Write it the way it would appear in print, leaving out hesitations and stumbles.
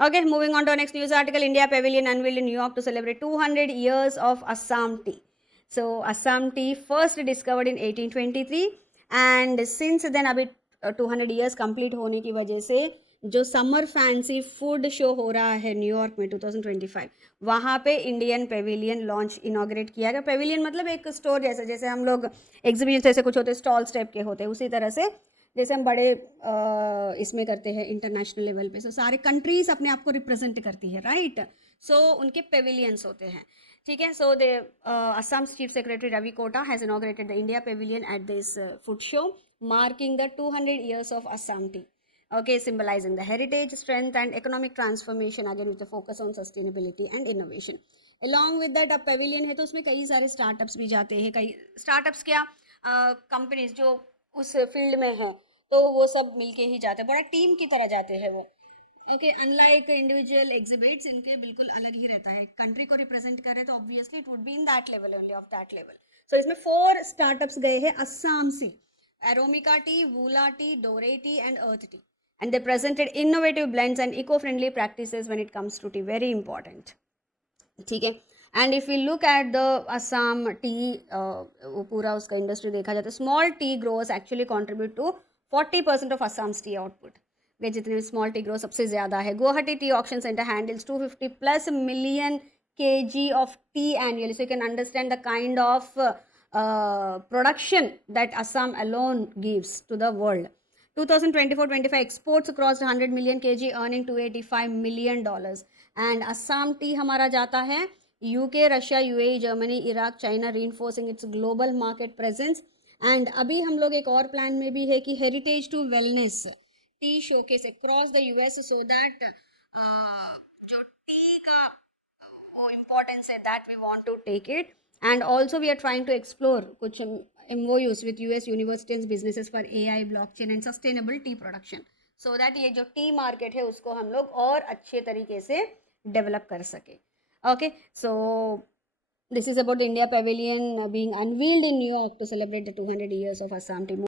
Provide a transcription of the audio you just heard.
Okay, moving on to our next news article. India Pavilion unveiled in New York to celebrate 200 years of Assam tea. So, Assam tea first discovered in 1823 and since then अभी 200 years complete होने की वजह से जो summer fancy food show हो रहा है न्यूयॉर्क में 2025 वहाँ पे इंडियन पेविलियन लॉन्च इनॉग्रेट किया गया. पेविलियन मतलब एक स्टोर जैसे, जैसे हम लोग एग्जीबिशन जैसे कुछ होते हैं स्टॉल्स टाइप के होते हैं, उसी तरह से जैसे हम बड़े इसमें करते हैं इंटरनेशनल लेवल पे. सो सारे कंट्रीज अपने आप को रिप्रेजेंट करती है, राइट. सो उनके पेविलियंस होते हैं, ठीक है. So the Assam chief secretary Ravi Kota has inaugurated the India pavilion at this food show marking the 200 years of Assam tea. Okay, symbolizing the heritage, strength and economic transformation again with a focus on sustainability and innovation. Along with that, अब पेविलियन है तो उसमें कई सारे स्टार्टअप्स भी जाते हैं. कई स्टार्टअप्स क्या, कंपनीज जो उस फील्ड में है तो वो सब मिलके ही जाते हैं, बड़ा टीम की तरह जाते हैं वो. ओके, अनलाइक इंडिविजुअल एग्जिबिट्स इनके बिल्कुल अलग ही रहता है. कंट्री को रिप्रेजेंट कर रहे तो obviously it would be in that level only, of that level. So इसमें 4 स्टार्टअप्स गए हैं असम से. Aromica tea, Woolah tea, Dore tea and Earth tea. And they presented innovative blends and eco-friendly practices when it comes to tea. Very important. ठीक है. And if you look at the Assam tea, वो पूरा उसका industry देखा जाता है, small tea growers actually contribute to 40% of Assam's tea output. वे जितने स्मॉल टी ग्रो सबसे ज़्यादा है. Guwahati tea auction centre handles 250+ million kg of tea annually. So you can understand the kind of production that Assam alone gives to the world. 2024-25 exports crossed 100 million kg earning $285 million. And Assam टी हमारा जाता है UK, Russia, UAE, Germany, Iraq, China, reinforcing it's global market presence. And अभी हम लोग एक और प्लान में भी है कि heritage to wellness tea showcase across the US, so that जो टी का वो इम्पोर्टेंस है that we want to take it. And also we are trying to explore कुछ MOUs with US universities businesses for AI, blockchain and sustainable tea production, so that ये जो T market है उसको हम लोग और अच्छे तरीके से डेवलप कर सके. ओके, सो this is about the India Pavilion being unveiled in New York to celebrate the 200 years of Assam tea.